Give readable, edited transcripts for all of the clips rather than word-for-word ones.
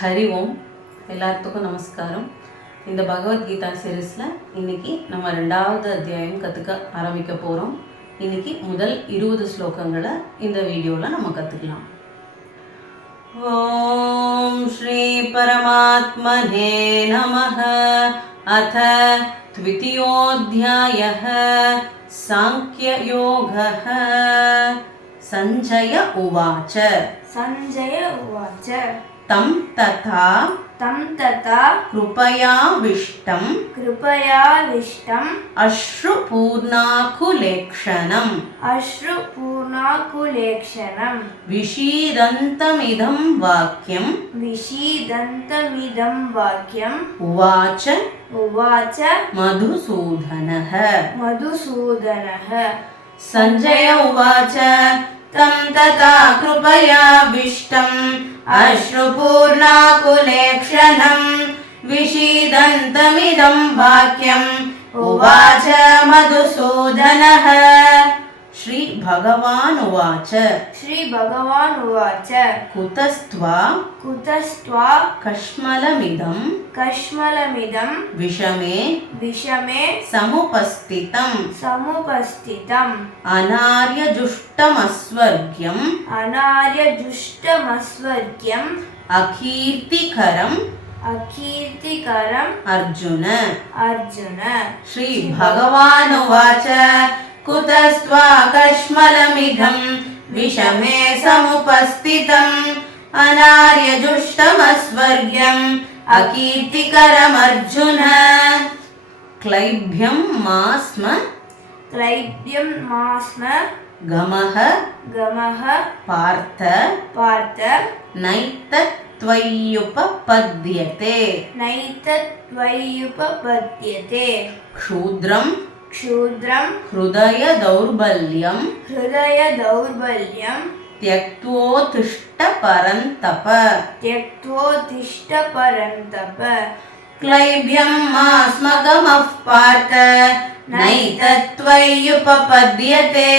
ஹரி ஓம். எல்லாத்துக்கும் நமஸ்காரம். இந்த பகவத்கீதா சீரீஸில் இன்றைக்கி நம்ம 2வது அத்தியாயம் கற்றுக்க ஆரம்பிக்க போகிறோம். இன்றைக்கி முதல் 20 ஸ்லோகங்களை இந்த வீடியோவில் நம்ம கற்றுக்கலாம். ஓம் ஸ்ரீ பரமாத்மனே நமः. அத த்விதீயோऽध्यायः சாங்க்யயோகः. சஞ்சய உவாச்ச तं तथा कृपयाविष्टम् अश्रुपूर्णाकुलेक्षणम् विषीदन्तमिदं वाक्यम् उवाच मधुसूदनः. संजय उवाच तं तथा कृपयाविष्टम् अश्रुपूर्णाकुलेक्षणम् विषीदन्तमिदं वाक्यम् उवाच मधुसूदनः. श्री भगवान उवाच कुतस्त्वा कश्मलमिदं विषमे समुपस्थितम् अनार्यजुष्टमस्वर्ग्यम् अकीर्तिकरम् अर्जुन. श्री भगवान उवाच कुतस्त्वा कश्मलमिदं विषमे समुपस्थितम् अनार्यजुष्टमस्वर्ग्यम् अकीर्तिकरम् अर्जुन. क्लैब्यं मा स्म गमः पार्थ नैतत्त्वय्युपपद्यते. क्षुद्रं हृदय दौर्बल्यं त्यक्त्वोत्तिष्ठ परन्तप. क्लैब्यं मा स्म गमः पार्थ नैतत्त्वय्युपपद्यते.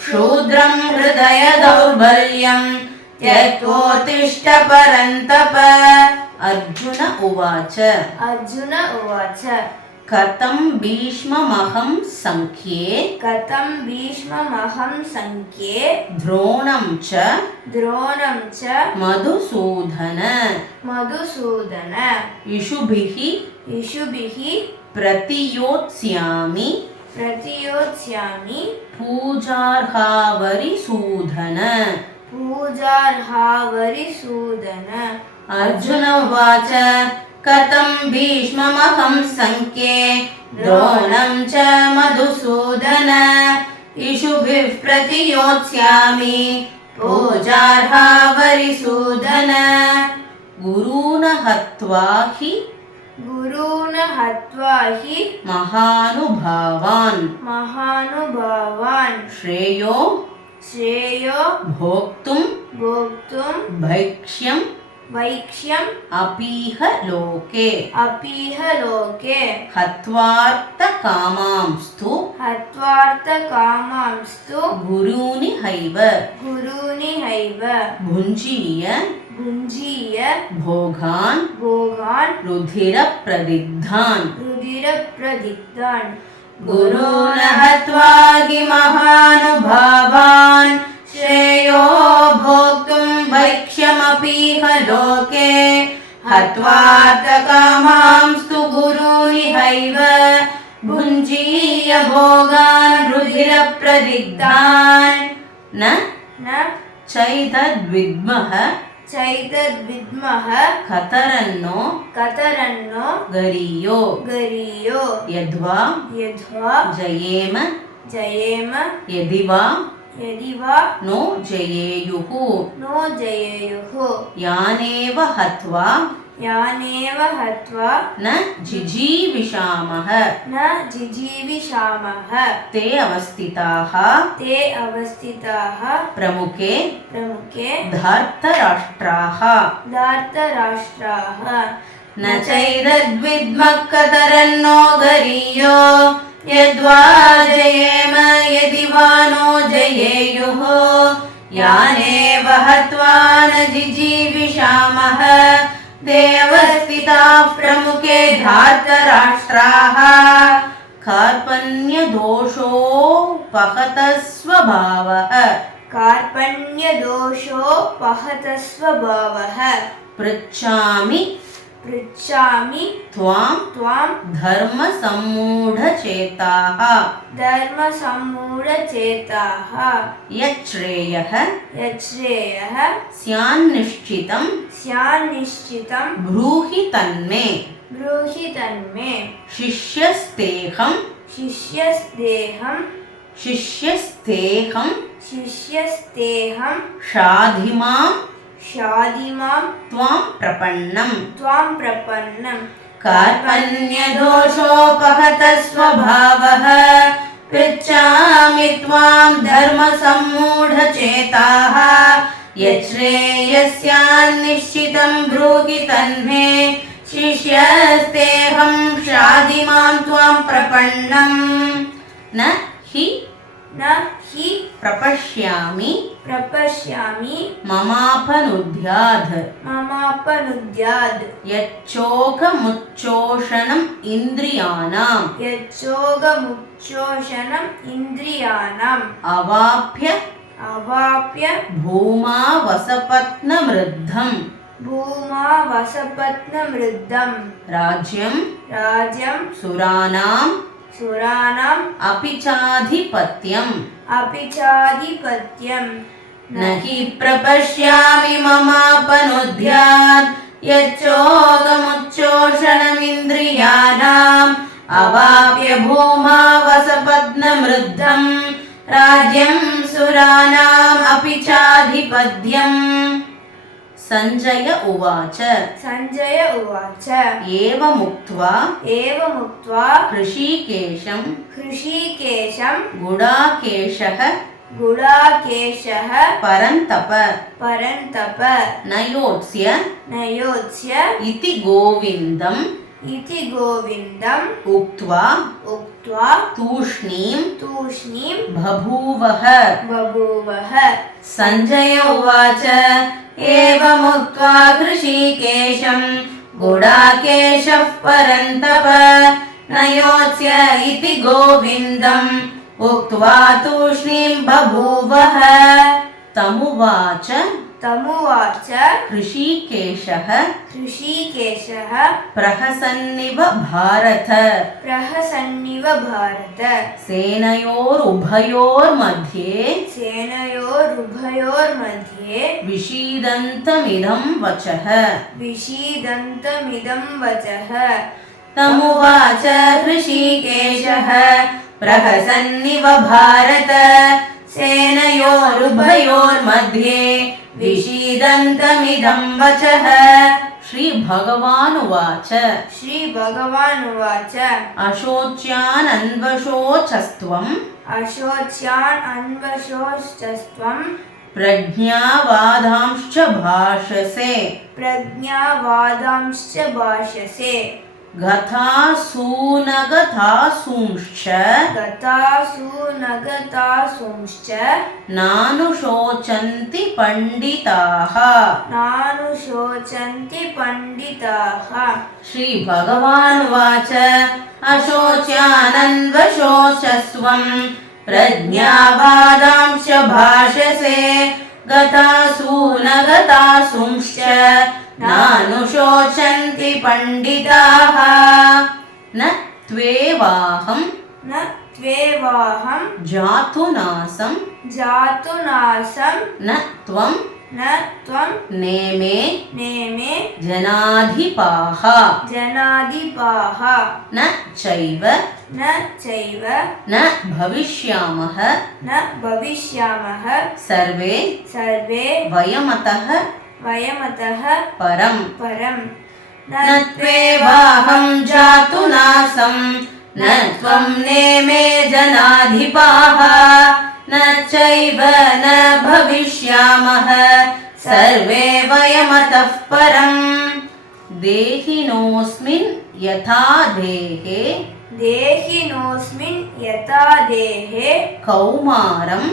क्षुद्रं हृदय दौर्बल्यं त्यक्त्वोत्तिष्ठ परन्तप. अर्जुन उवाच कथं भीष्ममहं संख्ये द्रोणं च मधुसूदन. इषुभिः प्रतियोत्स्यामि पूजार्हावरिसूदन. अर्जुन उवाच कथं भीष्ममहं संख्ये द्रोणं च मधुसूदन. इषुभिः प्रतियोत्स्यामि पूजार्हावरिसूदन. गुरून् हत्वा हि महानुभावान् श्रेयो भोक्तुं भैक्ष्यम् अपीह लोके. हत्वार्थकामांस्तु गुरूनि हैव भुञ्जीय भोगान् रुधिरप्रदिग्धान्. गुरून् हत्वा हि महानुभावान् श्रेयो भोक्तुं भैक्ष्यमपीह लोके. हत्वार्थकामांस्तु गुरूनि हैव भुञ्जीय भोगान् रुधिरप्रदिग्धान्. न चैतद्विद्मः कतरन्नो गरीयो यद्वा जयेम यदिवा नो जयेयुः. यानेव हत्वा न जिजीविषामः ते अवस्थिताः प्रमुखे धार्तराष्ट्राः. न चैतद्विद्मः कतरन्नो गरीयो यद्वा जयेम यदिवा नो जयेयुः. यानेव हत्वा न जिजीविषामः देवस्थिताः प्रमुखे धार्तराष्ट्राः कार्पण्यदोषोपहतः स्वभावः पृच्छामि त्वां धर्मसम्मूढचेताः यच्छ्रेयः स्यान्निश्चितं ब्रूहि तन्मे शिष्यस्तेऽहं शाधिमां त्वां प्रपन्नम् कार्पण्यदोषोपहतः स्वभावः पृच्छामि त्वां धर्मसम्मूढचेताः यच्छ्रेयस्यान्निश्चितं ब्रूहि तन्मे शिष्यस्तेऽहं शाधिमां त्वां प्रपन्नम् न हि प्रपश्यामि ममापनुद्याद् यच्चोकमुच्चोषणम् इन्द्रियाणाम् अवाप्य भूमा वसपत्नमृद्धम् राज्यं सुराणाम् अपि चाधिपत्यम् न हि प्रपश्यामि ममापनुद्यात् यच्चोगमुच्चोषणमिन्द्रियाणाम् अवाप्य भूमा वसपत्नमृद्धम् राज्यं सुराणाम् अपि चाधिपत्यम् संजय उवाच एवमुक्त्वा ऋषिकेशं गुडाकेशः परन्तप न योत्स्य इति गोविन्दम् उक्त्वा तूष्णीं बभूवः संजय उवाच एवमुक्त्वा ऋषिकेशं गुडाकेशः परन्तप न योत्स्य इति गोविन्दम् उक्त्वा तूष्णीं बभूवः तमुवाच ऋषिकेशः प्रहसन्निव भारत सेनयोरुभयोर्मध्ये विषीदन्तमिदं वचः तमुवाच ऋषिकेशः प्रहसन्निव भारत सेनयोरुभयोर्मध्ये विषीदन्तमिदं वचः श्री भगवानुवाच अशोच्यानन्वशोचस्त्वं प्रज्ञावादांश्च भाषसे गतासूनगतासूंश्च नानुशोचन्ति पंडिताः श्री भगवानुवाच अशोच्यानन्वशोचस्त्वं प्रज्ञावादांश्च भाषसे गतासूनगतासूंश्च नानुशोचन्ति पंडिताः न त्वेवाहं जातुनासं न त्वं नेमे जनाधिपाः न चैव न भविष्यामः सर्वे वयमतः परम् न त्वेवाहं जातुनासं न त्वं नेमे जनाधिपाः न चैव न भविष्यामः सर्वे वयमतः परम् देहिनोऽस्मिन् यथा देहे कौमारं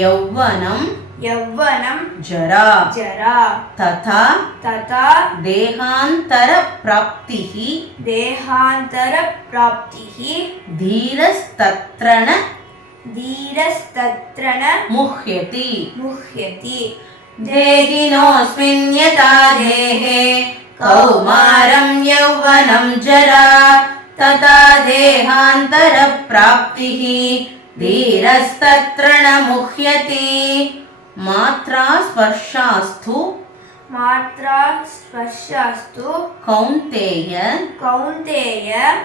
यौवनं यौवनं जरा जरा तथा तथा देहांतर प्राप्तिः धीरस्तत्र न मुह्यति मुह्यति देहिनोऽस्मिन् यथा देहे कौमारं यौवनं जरा तथा देहान्तरप्राप्तिः धीरस्तत्र न मुह्यति मात्रा स्पर्शास्तु कौन्तेय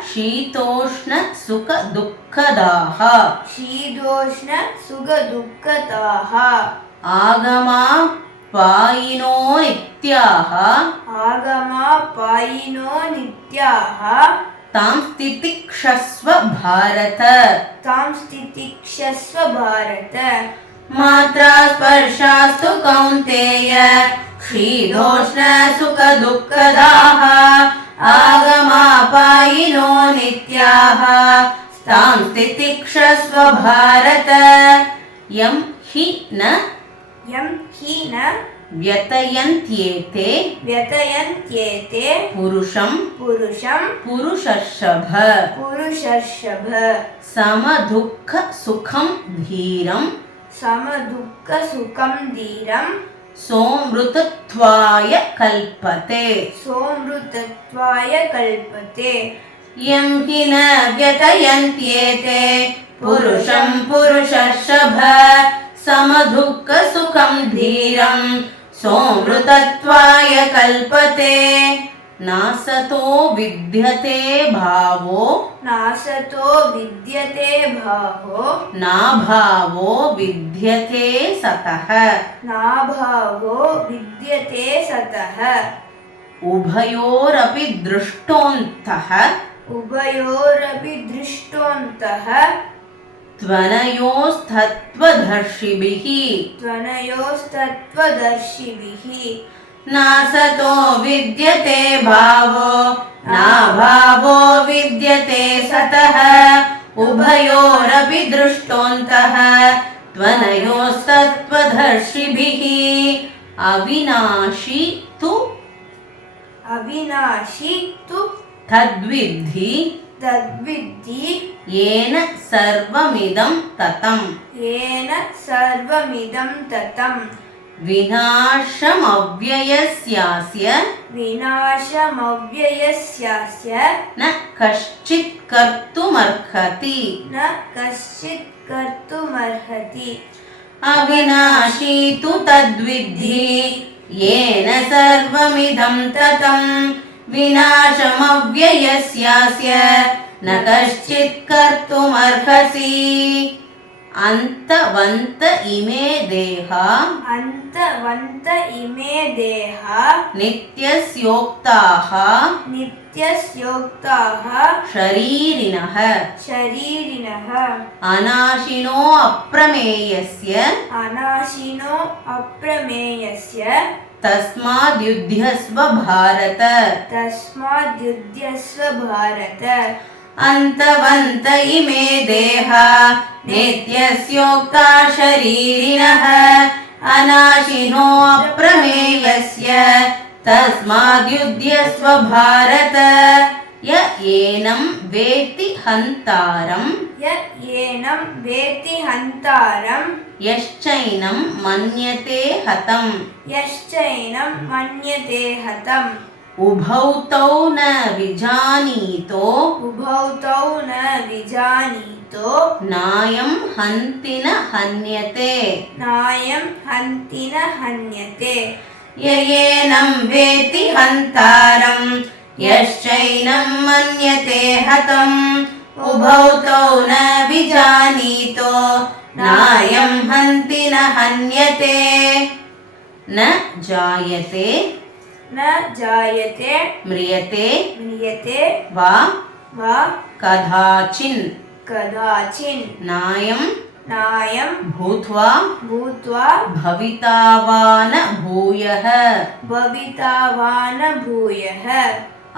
शीतोष्ण सुख दुःखदाः आगमापायिनो नित्याः तां तितिक्षस्व भारत मात्रा स्पर्शास्तु कौन्तेय शीतोष्ण सुख दुःखदाः आगमापायिनो नित्याः तां तितिक्षस्व भारत यं हि न व्यतयन्त्येते पुरुषं पुरुषर्षभ समदुःख सुखं धीरं सोमृतत्वाय कल्पते यं हि न व्यतयन्त्येते पुरुषं पुरुषर्षभ समदुःख सुखं धीरं सोमृतत्वाय कल्पते नासतो विद्यते भावो नाभावो विद्यते सतः उभयोरपि दृष्टोऽन्तः त्वनयोस्तत्त्वदर्शिभिः नासतो विद्यते भावो नाभावो विद्यते सतः उभयोरपि दृष्टोऽन्तः त्वनयोस्तत्त्वदर्शिभिः अविनाशी तु तद्विद्धि येन सर्वमिदं ततं विनाशमव्ययस्यास्य न कश्चित् कर्तुमर्हति अविनाशी तु तद्विद्धि येन सर्वमिदं ततं विनाशमव्ययस्यास्य न कश्चित् कर्तुमर्हसि अन्तवन्त इमे देहा नित्यस्योक्ताः शरीरिणः अनाशिनो अप्रमेयस्य तस्माद्युध्यस्व भारत अन्तवन्त इमे देहा नित्यस्योक्ता शरीरिणः अनाशिनो अप्रमेयस्य तस्माद्युध्यस्व भारत य एनं वेत्ति हन्तारं यश्चैनं मन्यते हतम् उभौ तौ न विजानीतो नायं हन्ति न हन्यते य एनं वेत्ति हन्तारं यश्चैनं मन्यते हतम् उभौ तौ न विजानीतो नायं हन्ति न हन्यते न जायते म्रियते वा कदाचिन् नायं भूत्वा भविता वा न भूयः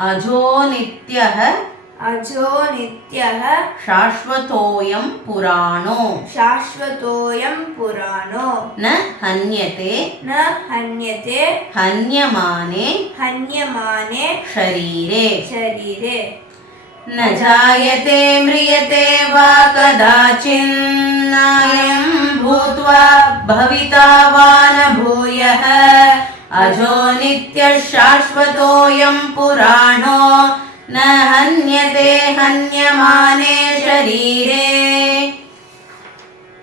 अजो नित्यः अजो नित्यः शाश्वतोऽयं पुराणो शाश्वतोऽयं पुराणो न हन्यते न हन्यते हन्यमाने हन्यमाने शरीरे शरीरे न जायते म्रियते वा कदाचिन्नायं भूत्वा भविता वा न भूयः अजो नित्यः शाश्वतोऽयं पुराणो न हन्यते हन्यमाने शरीरे.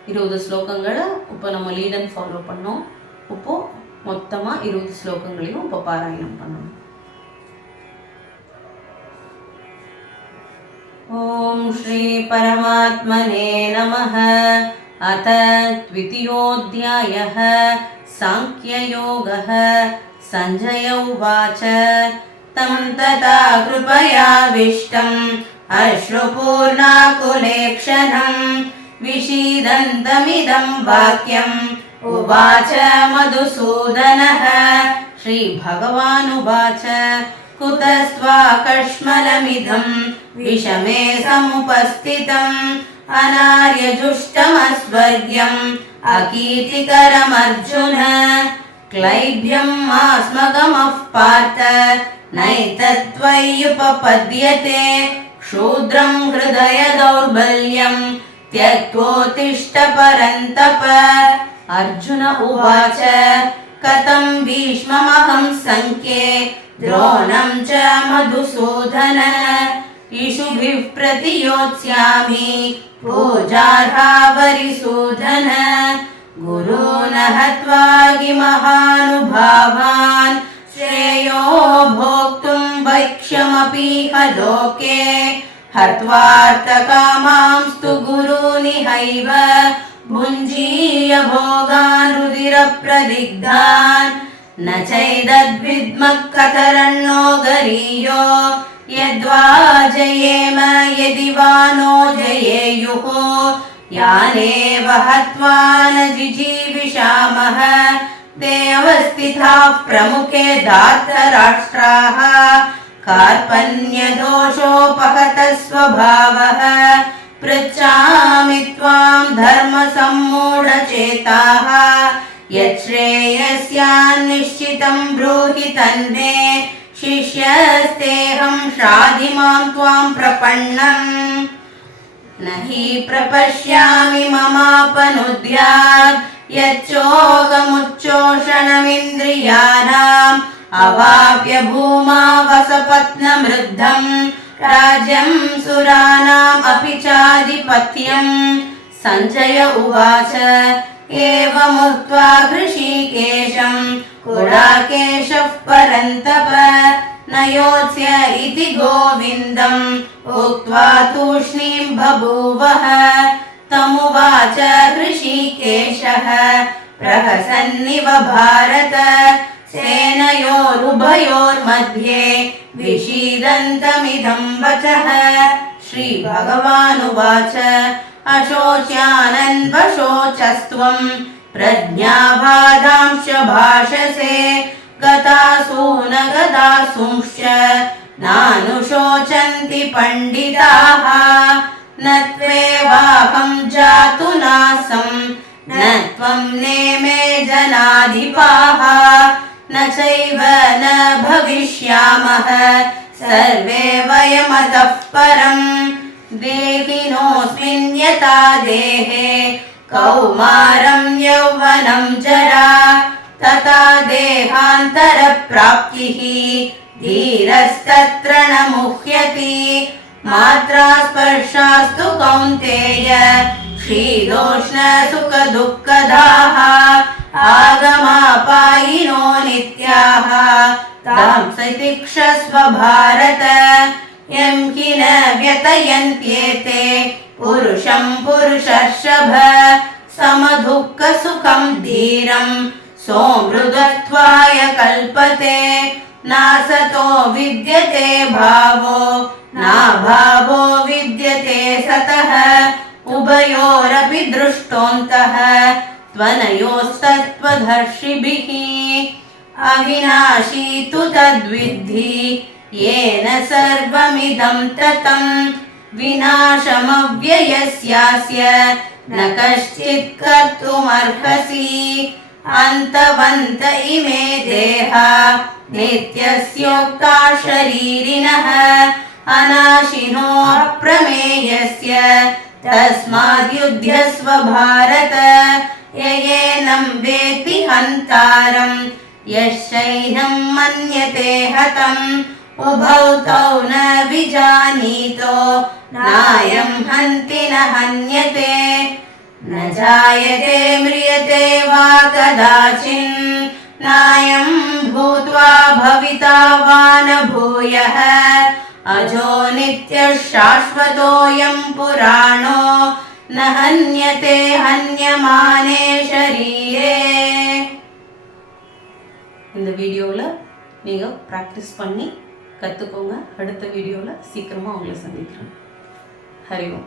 20 ஸ்லோகங்களை இப்போ நம்ம லீட் அண்ட் ஃபாலோ பண்ணோம். இப்போ மொத்தமாக 20 ஸ்லோகங்களையும் இப்போ பாராயணம் பண்ணணும். ॐ श्री परमात्मने नमः. अथ द्वितीयोऽध्यायः सांख्ययोगः. सञ्जय उवाच तं तथा कृपयाविष्टम् अश्रुपूर्णाकुलेक्षणं विषीदन्तमिदं वाक्यम् उवाच मधुसूदनः. श्रीभगवानुवाच कुतस्त्वाकश्मलमिदं विषमे समुपस्थितम् अनार्यजुष्टमस्वर्ग्यम् अकीर्तिकरमर्जुन. क्लैब्यम् आस्मगमः पार्थ नैतत्त्वय्युपपद्यते. क्षूद्रं हृदय दौर्बल्यम् त्यक्त्वोत्तिष्ठ परन्तप. अर्जुन उवाच कथं भीष्ममहं सङ्ख्ये द्रोणं च मधुसूदन. इषुभिः प्रतियोत्स्यामि पूजार्हावरिसूदन. गुरून् हत्वा महानुभावान् श्रेयो भोक्तुं वैक्ष्यमपीह लोके. हत्वार्थकामांस्तु गुरूनिहैव भुञ्जीय भोगान् रुधिरप्रदिग्धान्. न चैदद्विद्मः कतरन्नो गरीयो यद्वा जयेम यदि वा नो जयेयुः. यानेव हत्वा न जिजीविषामः देवस्थिताः प्रमुखे धार्तराष्ट्राः. कार्पण्यदोषोपहतः स्वभावः पृच्छामि त्वां धर्मसम्मूढचेताः. यच्छ्रेयस्यान्निश्चितं ब्रूहि तन्मे शिष्यस्तेऽहं शाधि मां त्वां प्रपन्नम्. न हि प्रपश्यामि ममापनुद्यात् यच्चोगमुच्चोषणमिन्द्रियाणाम्. अवाप्य भूमा वसपत्नमृद्धम् राज्यं सुराणाम् अपि चाधिपत्यम्. सञ्जय उवाच एवमुक्त्वा हृषीकेशं गुडाकेशः परन्तप. न योत्स्य इति गोविन्दम् उक्त्वा तूष्णीं बभूवः. तमुवाच हृषीकेशः प्रहसन्निव भारत. सेनयोरुभयोर्मध्ये विषीदन्तमिदं वचः. श्रीभगवानुवाच अशोच्यानन्वशोचस्त्वं प्रज्ञावादांश्च भाषसे. गतासून गदासूंश्च नानुशोचन्ति पण्डिताः. न त्वेवाहं जातु नासं न त्वं नेमे जनाधिपाः. न चैव न भविष्यामः सर्वे वयमतः परम्. देहिनोऽस्मिन् यथा देहे कौमारं यौवनं जरा तथा देहान्तरप्राप्तिः धीरस्तत्र न मुह्यति. मात्रा स्पर्शास्तु कौन्तेय शीतोष्णसुखदुःखदाः आगमापायिनो नित्याः. तां तिक्षस्व भारत. यं हि न व्यतयन्त्येते पुरुषं पुरुषर्षभ. समदुःखसुखं धीरं सोमृदत्वाय कल्पते. नासतो विद्यते भावो नाभावो विद्यते सतः. उभयोरपि दृष्टोऽन्तः त्वनयोस्तत्त्वदर्शिभिः. अविनाशी तु तद्विद्धि येन सर्वमिदं ततं विनाशमव्ययस्यास्य न कश्चित् कर्तुमर्हसि अन्तवन्त इमे देहा नित्यस्योक्ता शरीरिणः अनाशिनो अप्रमेयस्य तस्माद्युध्यस्व भारत ययेनं वेत्ति हन्तारं यश्चैनं मन्यते हतम् उभौ तौ न विजानीतो नायं हन्ति न हन्यते न जायते म्रियते वा कदाचिन् नायं भूत्वा भविता वा न भूयः अजो नित्यः शाश्वतोऽयं पुराणो न हन्यते हन्यमाने शरीरे. இந்த வீடியோவில் நீங்கள் ப்ராக்டிஸ் பண்ணி கற்றுக்கோங்க. அடுத்த வீடியோவில் சீக்கிரமாக உங்களை சந்திக்கிறேன். ஹரி ஓம்.